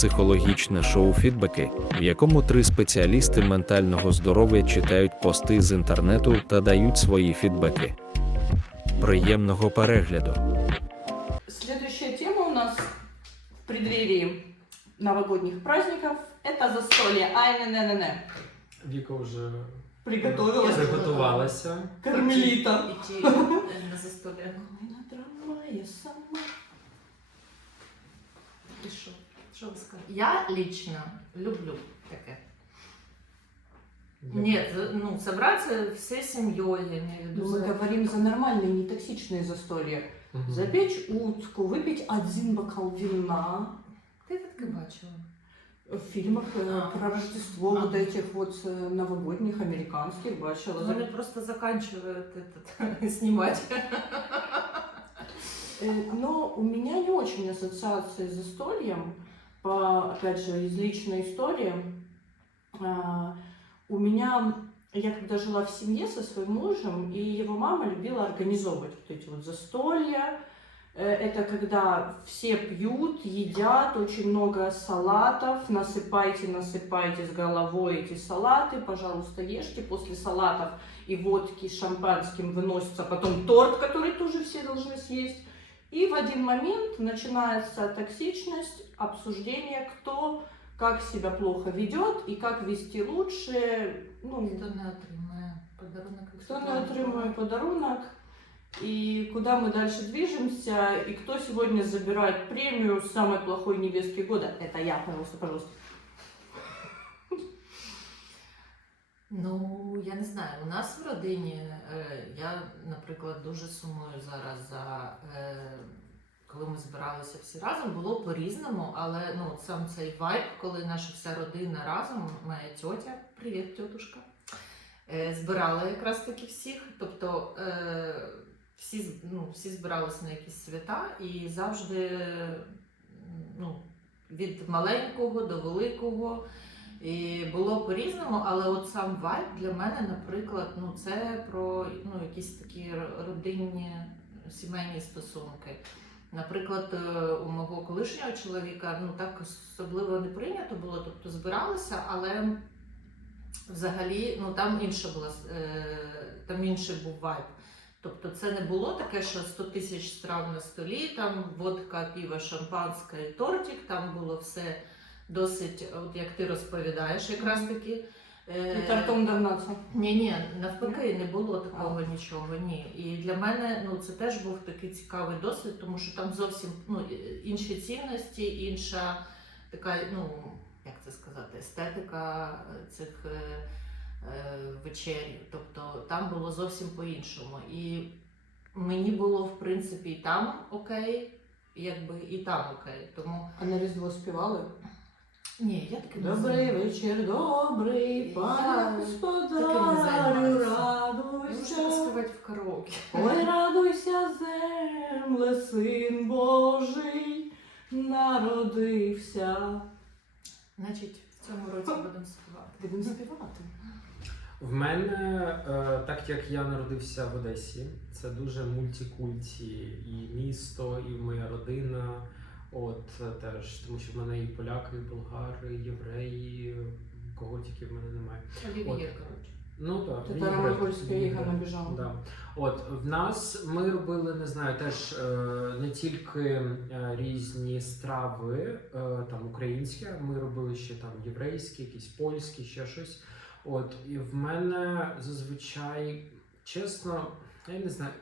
психологічне шоу Фідбеки, в якому три спеціалісти ментального здоров'я читають пости з інтернету та дають свої фідбеки. Приємного перегляду! Следующая тема у нас в преддверии новогодних праздников – это застолье. Ай, не не не не Віка вже Приготовилась. приготувалася. Кармелита. Идти на застолье. Ой, на трамвае сама. Що? Що ви скажете? Я лично люблю таке. Ні, з- ну, собраться всей семьей, я имею в Ну, виду. Мы говорим за нормальные, не токсичные застолья. Мгм. Запечь утку, выпить один бокал вина. Ти таке бачила? В фильмах э, А. про Рождество, А. вот этих вот э, новогодних американских бачила. Вони просто заканчивают этот, снимать. Э, Но у меня не очень ассоциации с застольем. По, опять же, из личной истории. А, У меня, я когда жила в семье со своим мужем, и его мама любила организовывать вот эти вот застолья. Э, Это когда все пьют, едят, очень много салатов, насыпайте, насыпайте с головой эти салаты, пожалуйста, ешьте. После салатов и водки с шампанским выносится потом торт, который тоже все должны съесть. И в один момент начинается токсичность, обсуждение, кто как себя плохо ведет и как вести лучше. Ну, Хто не отримає подарунок? від кто не Світлани отримує подарунок, и куда мы дальше движемся, и кто сегодня забирает премию самой плохой невестки года. Это я, пожалуйста, пожалуйста. Ну, я не знаю. У нас в родині е, я, наприклад, дуже сумую зараз за е, коли ми збиралися всі разом, було по-різному, але ну сам цей вайб, коли наша вся родина разом, моя тьотя, привіт, тьотушка, е, збирала якраз таки всіх. Тобто е, всі, ну, всі збиралися на якісь свята і завжди ну, від маленького до великого. І було по-різному, але от сам вайб для мене, наприклад, ну це про ну, якісь такі родинні сімейні стосунки. Наприклад, е, у мого колишнього чоловіка ну так особливо не прийнято було, тобто збиралися, але взагалі ну там інша була е, там інший був вайб. Тобто це не було таке, що 100 тисяч страв на столі, там водка, піва, шампанське і тортик, там було все досить, от як ти розповідаєш, якраз таки. е, И тортом давнаться. ні, ні, навпаки, не було такого нічого. Ні. І для мене ну це теж був такий цікавий досвід, тому що там зовсім ну інші цінності, інша така, ну як це сказати, естетика е, цих е, е, вечерів. Тобто там було зовсім по-іншому. І мені було в принципі і там окей, якби і там окей. Тому А на Різдво співали? Ні, я таки не Добрий знаю. вечір, добрий, Я таким не господарю, займаюся. Радуйся. співати в караоке. Ой, радуйся, земле, син Божий, народився. Значить, в цьому році будемо співати. Будемо співати. В мене, е, так як я народився в Одесі, це дуже мультикульті і місто, і моя родина. От е, теж, тому що в мене і поляки, і болгари, і євреї, кого тільки в мене немає. Олів'є, коротше. Ну так, Татаро Вініград, Монгольська набіжала. Да. От в нас ми робили, не знаю, теж е, не тільки е, різні страви, е, там українські, ми робили ще там єврейські, якісь польські, ще щось. От і в мене зазвичай, чесно, я не знаю,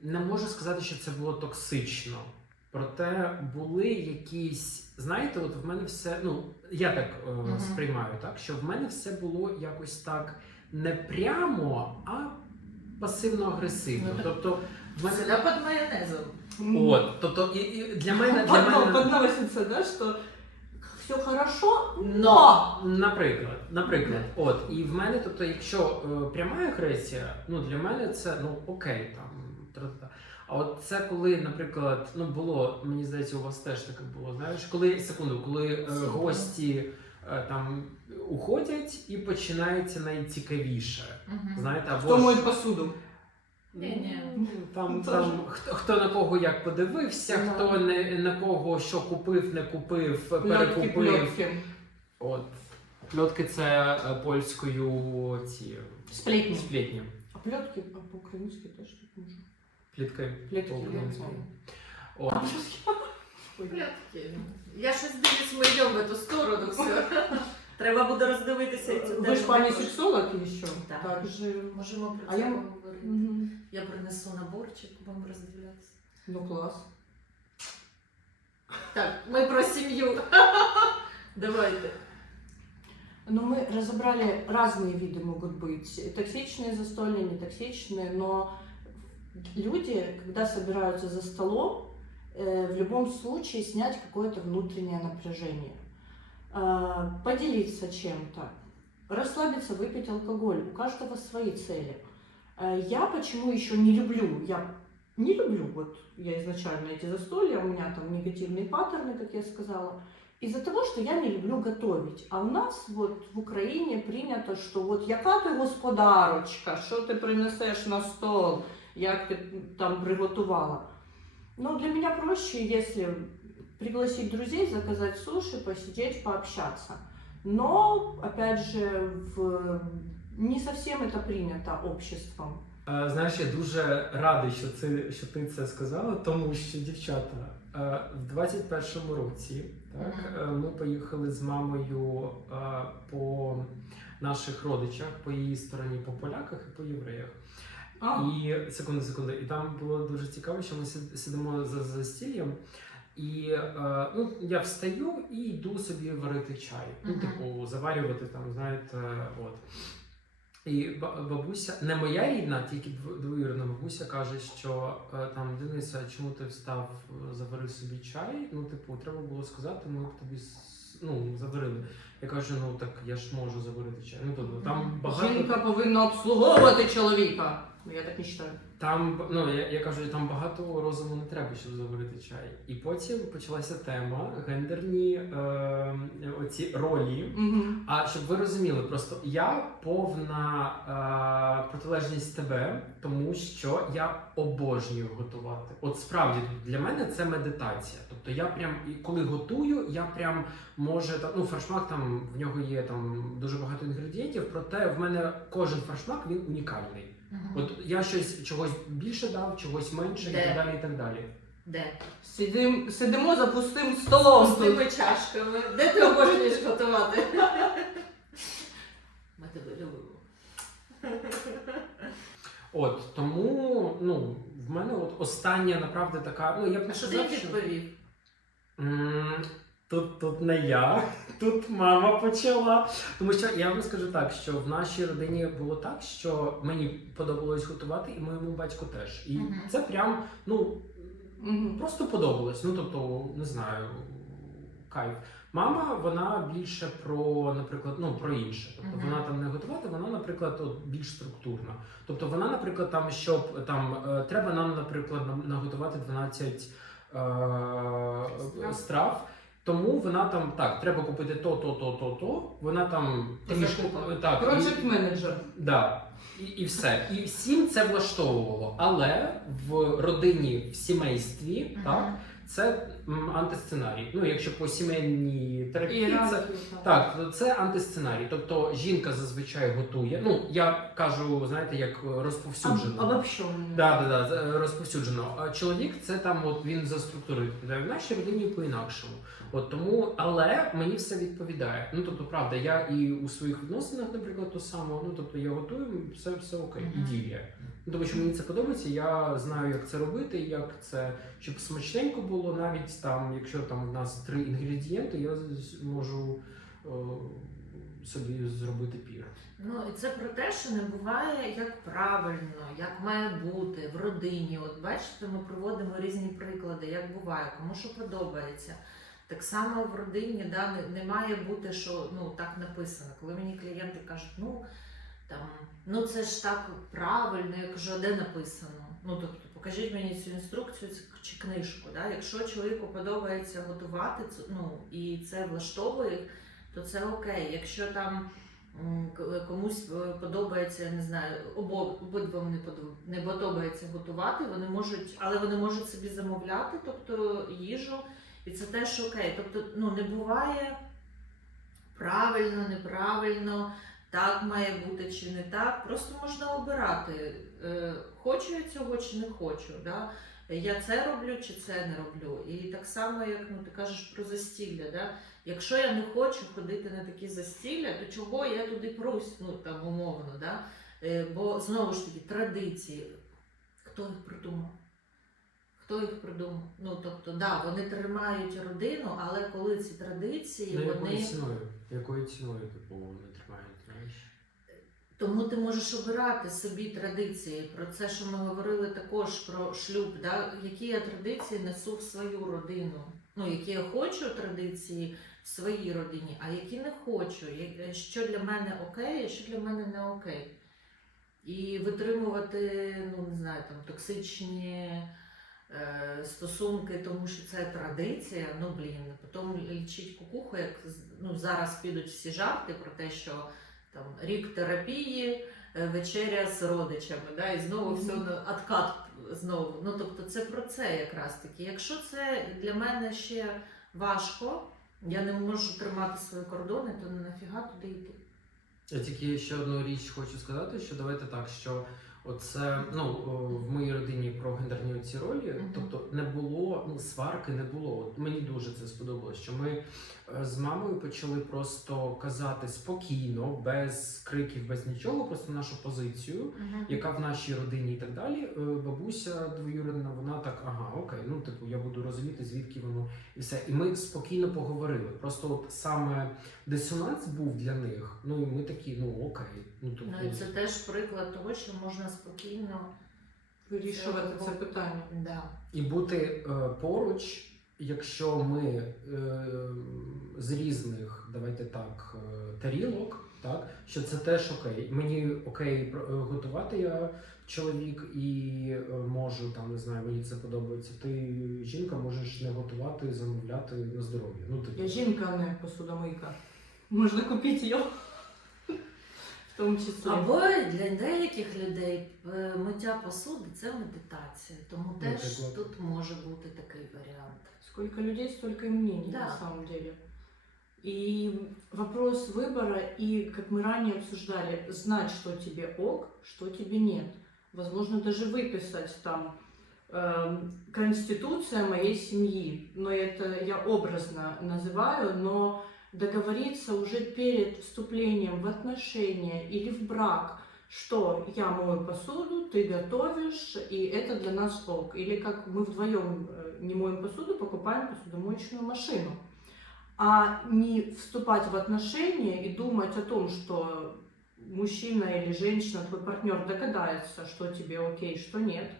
не можу сказати, що це було токсично. Проте були якісь, знаєте, от в мене все, ну я так е, Мгм. сприймаю, так що в мене все було якось так не прямо, а пасивно-агресивно. Ну. Тобто, в мене під майонезом. от, тобто, і, і для мене для мене подносится, да, что все хорошо, но... Наприклад, наприклад, от і в мене, тобто, якщо е, пряма агресія, ну для мене це ну окей, там тра-та-та. А от це коли, наприклад, ну було, мені здається, у вас теж таке було. Знаєш, коли секунду, коли е, гості е, там уходять і починається найцікавіше. Мгм. Знаєте, або Кто ж- моет посуду? Ні-ні. Ну, Там, Це там хто, хто на кого як подивився, Да. хто не на кого що купив, не купив, перекупив. плетки. От. Пльотки це е, польською ці Сплетни. сплетні. А плетки а по-украински теж так можу. Плітки. Плетки. По-українськи. я От. Ой. Плятки. Я щось дивлюсь, ми йдемо в цю сторону. Все. Треба буде роздивитися і цю Вы тему же пани також. сексолог еще. Так. Так же. Можемо про А це я- поговорити. Мгм. Я принесу наборчик, будемо роздивлятися. Ну класс. Так, ми про сім'ю. Давайте. Но мы разобрали разные виды могут быть. Токсичные застолья, нетоксичные, но люди, когда собираются за столом, э, в любом случае снять какое-то внутреннее напряжение. Э, Поделиться чем-то, расслабиться, выпить алкоголь. У каждого свои цели. Э, Я почему еще не люблю, я не люблю, вот я изначально эти застолья, у меня там негативные паттерны, как я сказала, из-за того, что я не люблю готовить. А в нас вот в Україні прийнято, що от яка ти господарочка, що ти принесеш на стол, як ти там приготувала. Ну, для меня проще, если пригласить друзей, заказать суши, посидеть, пообщаться. Но, опять же, в... не совсем это принято обществом. Е, Знаєш, я дуже радий, що це що ти це сказала, тому що дівчата е, в 21-му році так е, ми поїхали з мамою по наших родичах, по її стороні, по поляках і по євреях. І секунду, секунду. І там було дуже цікаво, що ми сид- сидимо за застіллям. І е, ну, я встаю і йду собі варити чай. Ну, Мгм. типу, заварювати там, знаєте, от. І ба- бабуся, не моя рідна, тільки дв- двоюрідна бабуся каже, що е, там Дениса, чому ти встав, е, завари собі чай? Ну, типу, треба було сказати, ми б тобі ну, заварили. Я кажу, ну так я ж можу заварити чай. Ну, тобто, там багато. Жінка повинна обслуговувати чоловіка. Ну, я так не вважаю. Там ну я, я кажу, там багато розуму не треба, щоб заварити чай. І потім почалася тема гендерні е, оці ролі. Угу. А щоб ви розуміли, просто я повна е, протилежність тебе, тому що я обожнюю готувати. От справді для мене це медитація. Тобто я прям і коли готую, я прям може там ну фаршмак там в нього є там дуже багато інгредієнтів, проте в мене кожен фаршмак він унікальний. От я щось чогось більше дав, чогось менше, і Де? так далі, і так далі. Де? Сидим, сидимо за пустим столом. З тут. тими чашками. Де ти обожнюєш готувати? Ми тебе любимо. От тому, ну в мене от остання направда така. Ну я б А не що ти сказав, що відповів? М, тут, тут не я, тут мама почала. Тому що я вам скажу так, що в нашій родині було так, що мені подобалось готувати, і моєму батьку теж. І Мгм. це прям ну Просто подобалось. Ну тобто, не знаю, кайф. Мама, вона більше про, наприклад, ну про інше. Тобто вона там не готувати, вона, наприклад, от, більш структурна. Тобто вона, наприклад, там, щоб там е, треба нам, наприклад, наготувати 12 е, страв. Тому вона там так, треба купити то, то, то, то, то. Вона там трішки так. Project менеджер. Да. І, і все. І всім це влаштовувало. Але в родині, в сімействі, Мгм. так, це антисценарій. Ну, якщо по сімейній терапії, це, так, це антисценарій. Тобто жінка зазвичай готує. Ну, я кажу, знаєте, як розповсюджено. Обобщенно. Да, да, да, розповсюджено. А чоловік це там, от він за структурою відповідає. В нашій родині по-інакшому. От тому, але мені все відповідає. Ну тобто, правда, я і у своїх відносинах, наприклад, то саме. Ну тобто я готую, все, все окей, Мгм. іділія. Ну, тому що мені це подобається. Я знаю, як це робити, як це щоб смачненько було, навіть там, якщо там у нас три інгредієнти, я можу е, собі зробити пір. Ну і це про те, що не буває як правильно, як має бути в родині. От бачите, ми проводимо різні приклади, як буває, кому що подобається. Так само в родині да, не, не має бути, що ну так написано. Коли мені клієнти кажуть, ну там ну це ж так правильно, я кажу, а де написано? Ну тобто, покажіть мені цю інструкцію чи книжку. Да? Якщо чоловіку подобається готувати ну і це влаштовує, то це окей. Якщо там комусь е, подобається, я не знаю, подо- не подобається готувати. Вони можуть, але вони можуть собі замовляти, тобто їжу, і це теж окей. Тобто, ну не буває правильно, неправильно, так має бути чи не так. Просто можна обирати, е, хочу я цього чи не хочу. Да? Я це роблю чи це не роблю. І так само, як ну, ти кажеш про застілля. Да? Якщо я не хочу ходити на такі застілля, то чого я туди прусь, ну там умовно, да? Е, бо знову ж таки традиції. Хто їх придумав? Хто їх придумав? Ну тобто, да, вони тримають родину, але коли ці традиції, Ну, якою вони ціною? Якою ціною типу вони тримають? Тому ти можеш обирати собі традиції. Про це, що ми говорили також про шлюб, да? які я традиції несу в свою родину. Ну, які я хочу традиції в своїй родині, а які не хочу. Що для мене окей, а що для мене не окей. І витримувати, ну не знаю, там токсичні е, стосунки, тому що це традиція. Ну блін, потім лічить кукуху, як ну, зараз підуть всі жарти про те, що там рік терапії, е, вечеря з родичами, да, і знову все откат знову. Ну тобто це про це якраз таки. Якщо це для мене ще важко, я не можу тримати свої кордони, то не нафіга туди йти. Я тільки ще одну річ хочу сказати, що давайте так, що оце ну в моїй родині про гендерні ці ролі, Мгм. тобто не було ну, сварки, не було. От мені дуже це сподобалось, що ми з мамою почали просто казати спокійно, без криків, без нічого, просто нашу позицію. яка в нашій родині і так далі. Е, Бабуся двоюрідна, вона так, ага, окей, ну типу, я буду розуміти, звідки воно і все. І ми спокійно поговорили. Просто от саме дисонанс був для них. Ну і ми такі, ну окей. Ну тобто, Ну і це теж приклад того, що можна спокійно Вирішувати це питання. Да. і бути е, поруч, якщо ми е, з різних, давайте так, е, тарілок, так що це теж окей. Мені окей е, готувати я чоловік і е, можу там не знаю, мені це подобається. Ти жінка можеш не готувати, замовляти на здоров'я. Ну типу. Я жінка, а не посудомийка. Можна купити. В тому числі. Або для деяких людей е, миття посуди це медитація, тому теж Наприклад. тут може бути такий варіант. Сколько людей, столько и мнений Да. на самом деле. И вопрос выбора, и, как мы ранее обсуждали, знать, что тебе ок, что тебе нет. Возможно, даже выписать там эм, конституция моей семьи, но это я образно называю, но договориться уже перед вступлением в отношения или в брак, что я мою посуду, ты готовишь, и это для нас ок. Или как мы вдвоем э, не моем посуду, покупаем посудомоечную машину. А не вступать в отношения и думать о том, что мужчина или женщина, твой партнер догадается, что тебе окей, что нет,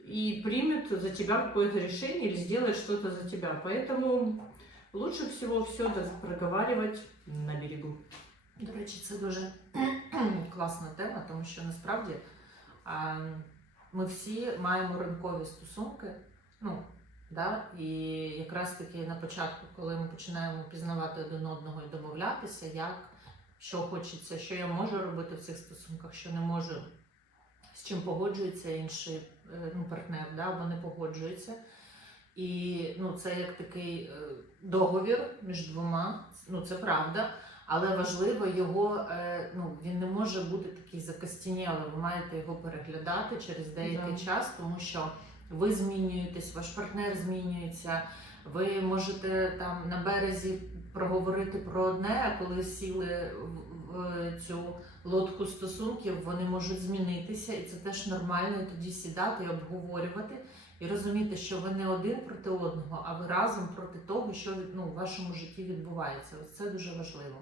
и примет за тебя какое-то решение или сделает что-то за тебя. Поэтому лучше всего все проговаривать на берегу. До речі, це дуже класна тема, тому що насправді ми всі маємо ринкові стосунки. Ну, да? І якраз таки на початку, коли ми починаємо пізнавати один одного і домовлятися, як, що хочеться, що я можу робити в цих стосунках, що не можу, з чим погоджується інший е, ну, партнер, да? або не погоджується. І ну, це як такий е, договір між двома, ну це правда. Але важливо його, е, ну він не може бути такий закостінілий. Ви маєте його переглядати через деякий Да. час, тому що ви змінюєтесь, ваш партнер змінюється. Ви можете там на березі проговорити про одне, а коли сіли в, в цю лодку стосунків, вони можуть змінитися, і це теж нормально. Тоді сідати і обговорювати. І розуміти, що ви не один проти одного, а ви разом проти того, що ну, в вашому житті відбувається. Ось це дуже важливо.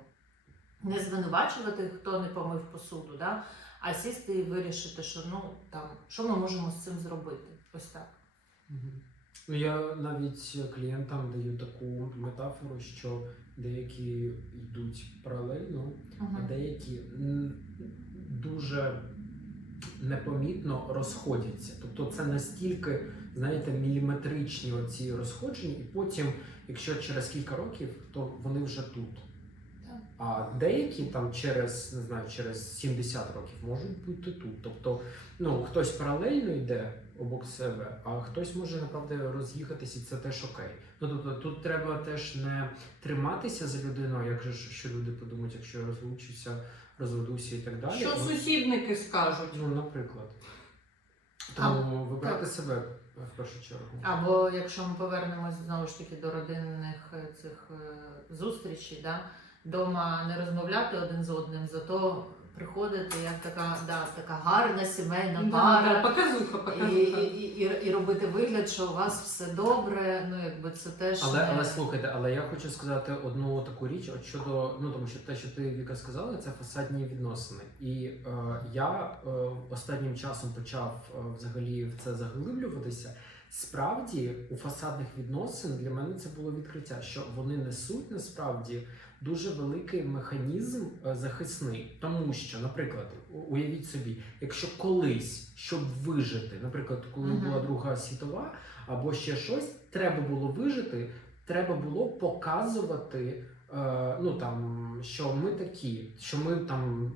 Не звинувачувати, хто не помив посуду, да? а сісти і вирішити, що ну там що ми можемо з цим зробити. Ось так. Ну, я навіть клієнтам даю таку метафору, що деякі йдуть паралельно, а деякі дуже непомітно розходяться. Тобто це настільки, знаєте, міліметричні оці розходження, і потім, якщо через кілька років, то вони вже тут. Так. А деякі там через не знаю, через 70 років можуть бути тут. Тобто, ну хтось паралельно йде обок себе, а хтось може направді роз'їхатися, і це теж окей. Ну тобто тут треба теж не триматися за людиною, як же що люди подумають, якщо я розлучуся, розведуся і так далі. Що Ну, сусідники скажуть? Ну, наприклад. Тому вибирати себе в першу чергу. Або якщо ми повернемось знову ж таки до родинних е, цих е, зустрічей, да, дома не розмовляти один з одним, зато приходити як така, да, така гарна сімейна Да, пара. да, показуха, І, показуха. і, і, і робити вигляд, що у вас все добре. Ну якби це теж Але, не... але слухайте, але я хочу сказати одну таку річ, от щодо ну тому що те, що ти Віка сказала, це фасадні відносини. І е, я е, останнім часом почав е, взагалі в це заглиблюватися. Справді, у фасадних відносин для мене це було відкриття, що вони несуть насправді дуже великий механізм е, захисний, тому що, наприклад, уявіть собі, якщо колись, щоб вижити, наприклад, коли Мгм. була Друга світова або ще щось, треба було вижити, треба було показувати. е, Ну там, що ми такі, що ми там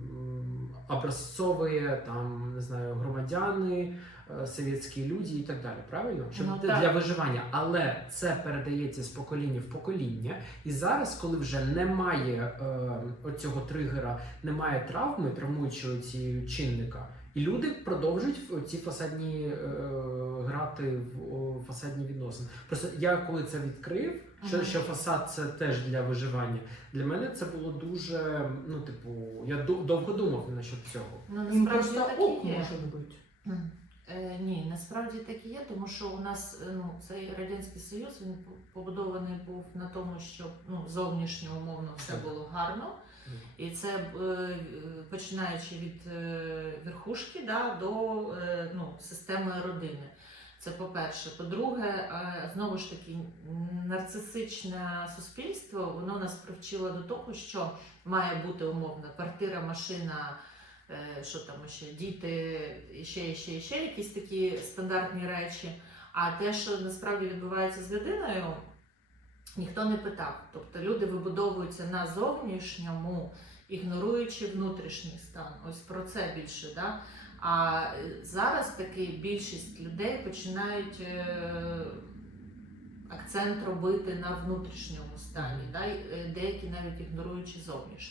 образцові, там не знаю, громадяни, совєтські люди і так далі. Правильно? Щоб Ну, для виживання, але це передається з покоління в покоління. І зараз, коли вже немає е, оцього тригера, немає травми, травмуючого ці чинника, і люди продовжують ці фасадні е, грати в о, фасадні відносини. Просто я коли це відкрив, що, Мгм. що фасад це теж для виживання. Для мене це було дуже. Ну, типу, я довго думав насчет цього. Ну, Им насправді просто так ок і є. Е, ні, насправді так і є, тому що у нас е, ну, цей радянський союз він побудований був на тому, що ну, зовнішньо умовно все було гарно. І це е, починаючи від е, верхушки да, до ну, системи родини. Це по-перше. По-друге, знову ж таки, нарцисичне суспільство воно нас привчило до того, що має бути умовно квартира, машина, що там ще діти, ще, ще, ще якісь такі стандартні речі. А те, що насправді відбувається з людиною, ніхто не питав. Тобто люди вибудовуються на зовнішньому, ігноруючи внутрішній стан. Ось про це більше. Да? А е, зараз таки більшість людей починають е, акцент робити на внутрішньому стані, да? е, деякі навіть ігноруючи зовнішній.